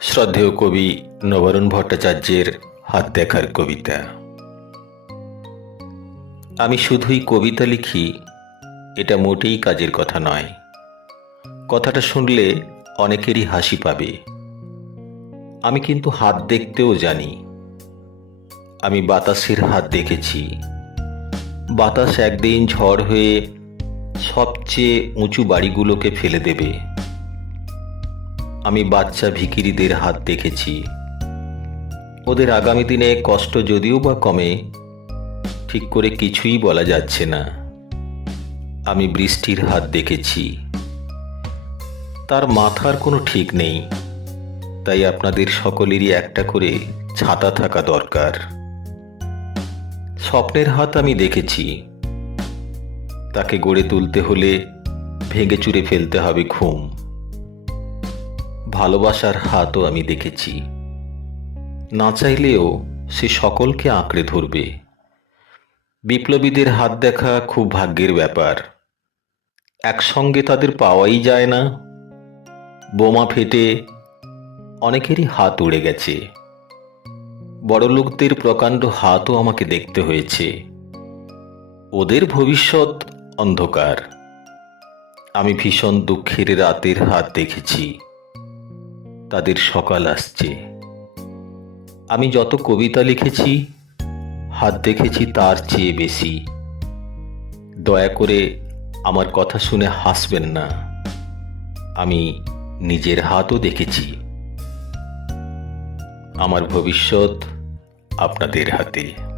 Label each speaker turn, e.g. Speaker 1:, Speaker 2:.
Speaker 1: শ্রদ্ধেয় কবি নবরণ ভট্টাচার্যের হাত দেখার কবিতা। আমি শুধুই কবিতা লিখি, এটা মোটেই কাজের কথা নয়। কথাটা শুনলে অনেকেরই হাসি পাবে। আমি কিন্তু হাত দেখতেও জানি। আমি বাতাসের হাত দেখেছি। বাতাস একদিন ঝড় হয়ে সবচেয়ে উঁচু বাড়িগুলোকে ফেলে দেবে। আমি বাচ্চা ভিকিরিদের হাত দেখেছি। ওদের আগামী দিনে কষ্ট যদিও বা কমে, ঠিক করে কিছুই বলা যাচ্ছে না। আমি বৃষ্টির হাত দেখেছি। তার মাথার কোনো ঠিক নেই। তাই আপনাদের সকলেরই একটা করে ছাতা থাকা দরকার। স্বপ্নের হাত আমি দেখেছি। তাকে গড়ে তুলতে হলে ভেঙে চুরে ফেলতে হবে ঘুম। ভালোবাসার হাতও আমি দেখেছি। না চাইলেও সে সকলকে আঁকড়ে ধরবে। বিপ্লবীদের হাত দেখা খুব ভাগ্যের ব্যাপার। একসঙ্গে তাদের পাওয়াই যায় না। বোমা ফেটে অনেকেরই হাত উড়ে গেছে। বড়লোকদের প্রকাণ্ড হাতও আমাকে দেখতে হয়েছে। ওদের ভবিষ্যৎ অন্ধকার। আমি ভীষণ দুঃখের রাতের হাত দেখেছি। তাদের সকাল আসছে। আমি যত কবিতা লিখেছি, হাত দেখেছি তার চেয়ে বেশি। দয়া করে আমার কথা শুনে হাসবেন না। আমি নিজের হাতও দেখেছি। আমার ভবিষ্যৎ আপনাদের হাতে।